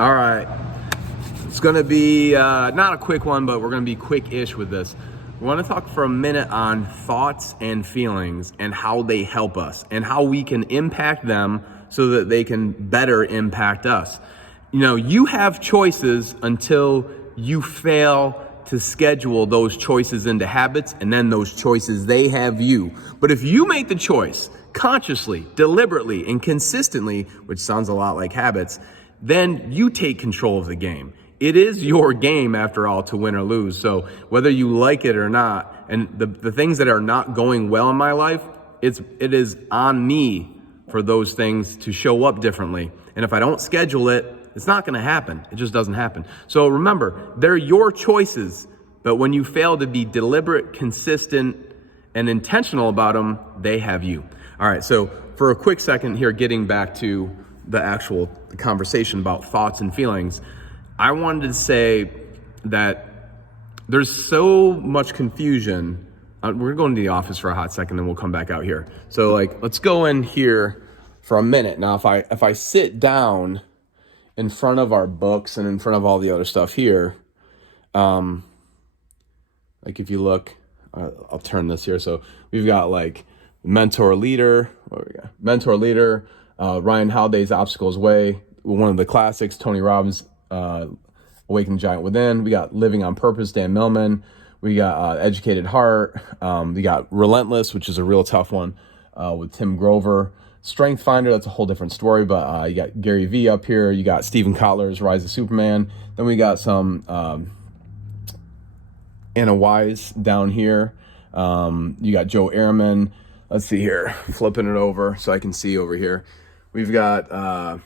All right. It's going to be not a quick one, but we're going to be quick-ish with this. We want to talk for a minute on thoughts and feelings and how they help us and how we can impact them so that they can better impact us. You know, you have choices until you fail to schedule those choices into habits, and then those choices, they have you. But if you make the choice consciously, deliberately, and consistently, which sounds a lot like habits, then you take control of the game. It is your game, after all, to win or lose. So whether you like it or not, and the things that are not going well in my life, it is on me for those things to show up differently. And if I don't schedule it, it's not going to happen. It just doesn't happen. So remember, they're your choices, but when you fail to be deliberate, consistent, and intentional about them, they have you. All right, so for a quick second here, getting back to the actual conversation about thoughts and feelings, I wanted to say that there's so much confusion. We're going to the office for a hot second, then we'll come back out here. So let's go in here for a minute. Now, if I sit down in front of our books and in front of all the other stuff here, if you look, I'll turn this here. So we've got Mentor Leader, Ryan Holiday's Obstacles Way, one of the classics, Tony Robbins, Awakening Giant Within. We got Living on Purpose, Dan Millman. We got Educated Heart. We got Relentless, which is a real tough one, with Tim Grover. Strength Finder, that's a whole different story, but you got Gary Vee up here. You got Stephen Kotler's Rise of Superman. Then we got some Anna Wise down here. You got Joe Ehrman. Let's see here, flipping it over so I can see over here. We've got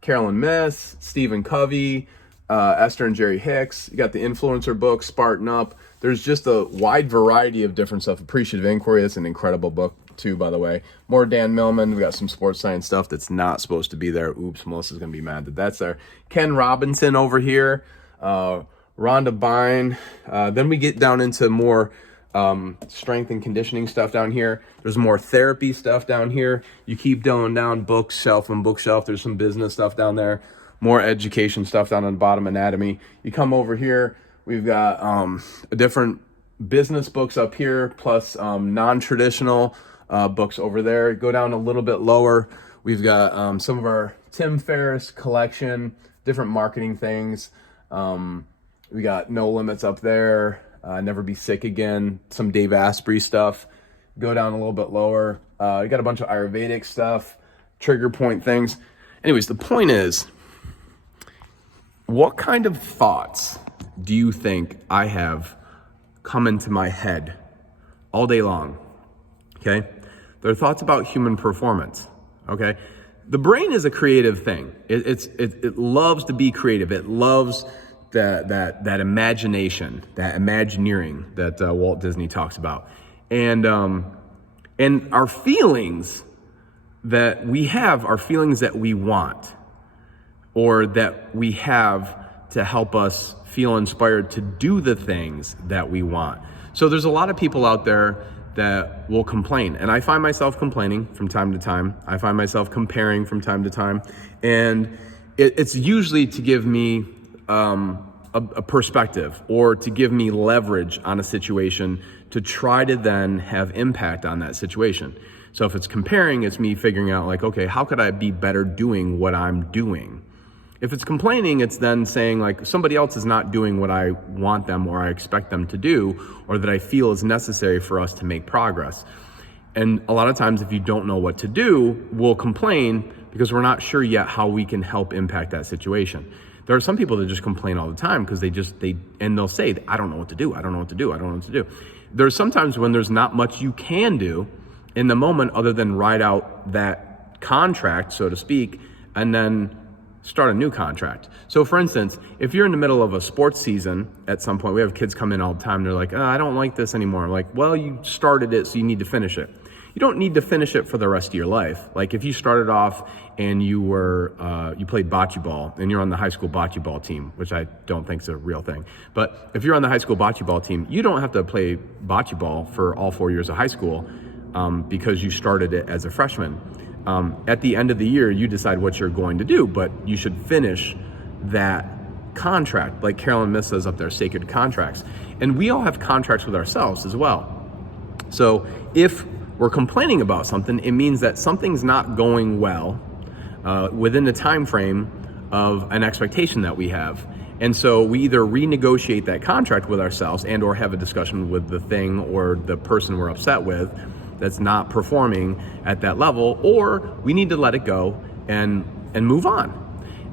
Carolyn Miss, Stephen Covey, Esther and Jerry Hicks. You got the influencer book, Spartan Up. There's just a wide variety of different stuff. Appreciative Inquiry, that's an incredible book too, by the way. More Dan Millman. We got some sports science stuff that's not supposed to be there. Oops, Melissa's gonna be mad that that's there. Ken Robinson over here, Rhonda Byrne. Then we get down into more strength and conditioning stuff down here. There's more therapy stuff down here. You keep going down bookshelf and bookshelf. There's some business stuff down there. More education stuff down on the bottom, anatomy. You come over here, we've got different business books up here, plus non-traditional books over there. Go down a little bit lower. We've got some of our Tim Ferriss collection, different marketing things. We got No Limits up there. Never Be Sick Again. Some Dave Asprey stuff. Go down a little bit lower. You got a bunch of Ayurvedic stuff, trigger point things. Anyways, the point is, what kind of thoughts do you think I have come into my head all day long? Okay? They're thoughts about human performance. Okay? The brain is a creative thing. It loves to be creative. It loves that imagination, that imagineering that Walt Disney talks about. And our feelings that we have are feelings that we want, or that we have to help us feel inspired to do the things that we want. So there's a lot of people out there that will complain, and I find myself complaining from time to time. I find myself comparing from time to time, and it's usually to give me a perspective, or to give me leverage on a situation to try to then have impact on that situation. So if it's comparing, it's me figuring out okay, how could I be better doing what I'm doing? If it's complaining, it's then saying somebody else is not doing what I want them or I expect them to do, or that I feel is necessary for us to make progress. And a lot of times, if you don't know what to do, we'll complain because we're not sure yet how we can help impact that situation. There are some people that just complain all the time because they'll say, I don't know what to do. I don't know what to do. I don't know what to do. There's sometimes when there's not much you can do in the moment other than ride out that contract, so to speak, and then start a new contract. So for instance, if you're in the middle of a sports season at some point, we have kids come in all the time, they're like, I don't like this anymore. I'm like, well, you started it, so you need to finish it. You don't need to finish it for the rest of your life. If you started off and you played bocce ball and you're on the high school bocce ball team, which I don't think is a real thing. But if you're on the high school bocce ball team, you don't have to play bocce ball for all 4 years of high school because you started it as a freshman. At the end of the year, you decide what you're going to do, but you should finish that contract, like Carolyn Myss says up there, sacred contracts. And we all have contracts with ourselves as well. So if we're complaining about something, it means that something's not going well within the time frame of an expectation that we have. And so we either renegotiate that contract with ourselves and or have a discussion with the thing or the person we're upset with that's not performing at that level, or we need to let it go and move on.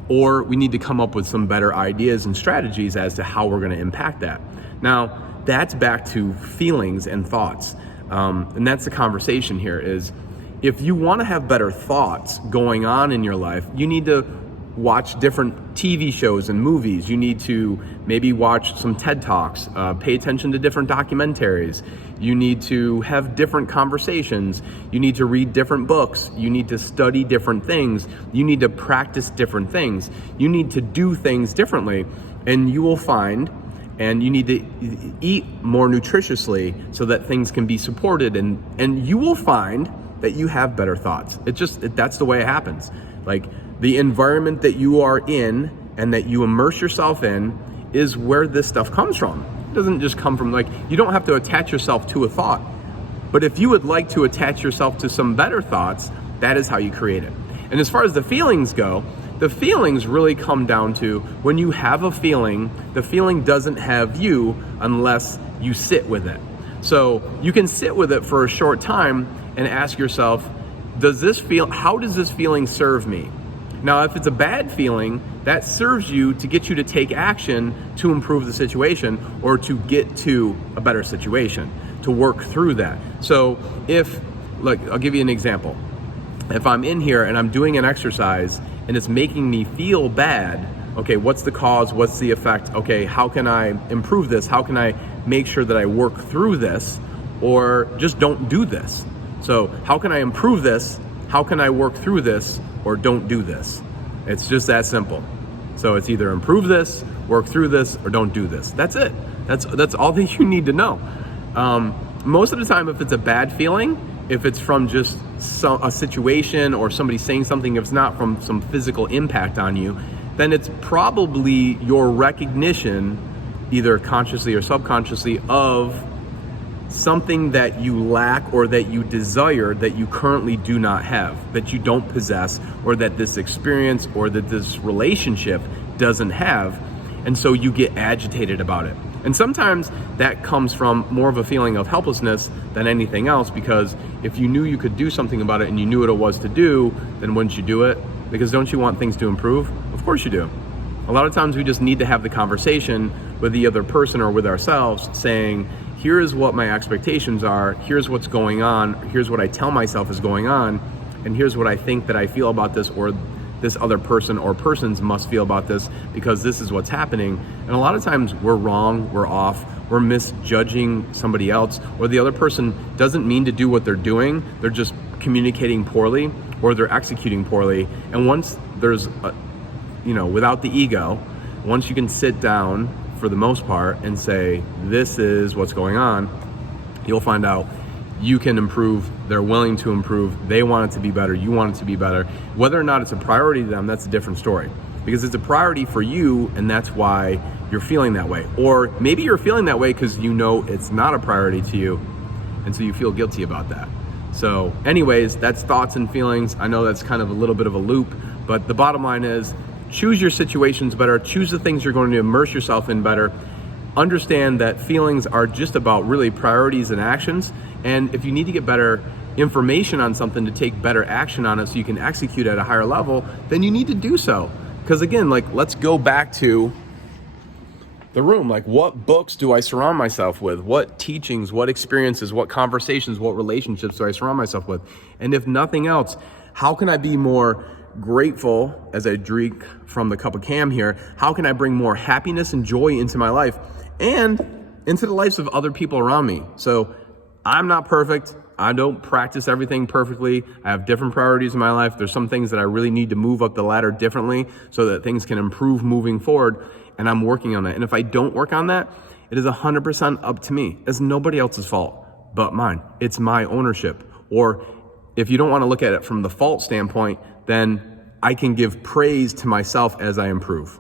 Or we need to come up with some better ideas and strategies as to how we're going to impact that. Now, that's back to feelings and thoughts. And that's the conversation here is, if you want to have better thoughts going on in your life, you need to watch different TV shows and movies. You need to maybe watch some TED Talks, pay attention to different documentaries. You need to have different conversations. You need to read different books. You need to study different things. You need to practice different things. You need to do things differently, and you will find, and you need to eat more nutritiously so that things can be supported, and you will find that you have better thoughts. That's the way it happens. Like, the environment that you are in and that you immerse yourself in is where this stuff comes from. It doesn't just come from, like, you don't have to attach yourself to a thought. But if you would like to attach yourself to some better thoughts, that is how you create it. And as far as the feelings go, the feelings really come down to, when you have a feeling, the feeling doesn't have you unless you sit with it. So you can sit with it for a short time and ask yourself, how does this feeling serve me? Now, if it's a bad feeling, that serves you to get you to take action to improve the situation or to get to a better situation, to work through that. So I'll give you an example. If I'm in here and I'm doing an exercise and it's making me feel bad, okay, what's the cause? What's the effect? Okay, how can I improve this? How can I make sure that I work through this, or just don't do this? So how can I improve this? How can I work through this, or don't do this? It's just that simple. So it's either improve this, work through this, or don't do this. That's it. That's all that you need to know. Most of the time, if it's a bad feeling, if it's from just a situation or somebody saying something, if it's not from some physical impact on you, then it's probably your recognition, either consciously or subconsciously, of something that you lack or that you desire that you currently do not have, that you don't possess, or that this experience or that this relationship doesn't have. And so you get agitated about it. And sometimes that comes from more of a feeling of helplessness than anything else, because if you knew you could do something about it and you knew what it was to do, then wouldn't you do it? Because don't you want things to improve? Of course you do. A lot of times we just need to have the conversation with the other person or with ourselves, saying, here's what my expectations are, here's what's going on, here's what I tell myself is going on, and here's what I think that I feel about this, or this other person or persons must feel about this, because this is what's happening. And a lot of times we're wrong, we're off, we're misjudging somebody else, or the other person doesn't mean to do what they're doing, they're just communicating poorly, or they're executing poorly. And once there's, without the ego, once you can sit down for the most part and say, this is what's going on, you'll find out you can improve, they're willing to improve, they want it to be better, you want it to be better. Whether or not it's a priority to them, that's a different story. Because it's a priority for you, and that's why you're feeling that way. Or maybe you're feeling that way because you know it's not a priority to you, and so you feel guilty about that. So anyways, that's thoughts and feelings. I know that's kind of a little bit of a loop, but the bottom line is, choose your situations better, choose the things you're going to immerse yourself in better. Understand that feelings are just about really priorities and actions. And if you need to get better information on something to take better action on it so you can execute at a higher level, then you need to do so. Because again, let's go back to the room. What books do I surround myself with? What teachings, what experiences, what conversations, what relationships do I surround myself with? And if nothing else, how can I be more grateful as I drink from the cup of Cam here? How can I bring more happiness and joy into my life and into the lives of other people around me? So I'm not perfect. I don't practice everything perfectly. I have different priorities in my life. There's some things that I really need to move up the ladder differently so that things can improve moving forward. And I'm working on that. And if I don't work on that, it is 100% up to me. It's nobody else's fault but mine. It's my ownership. Or if you don't want to look at it from the fault standpoint, then I can give praise to myself as I improve.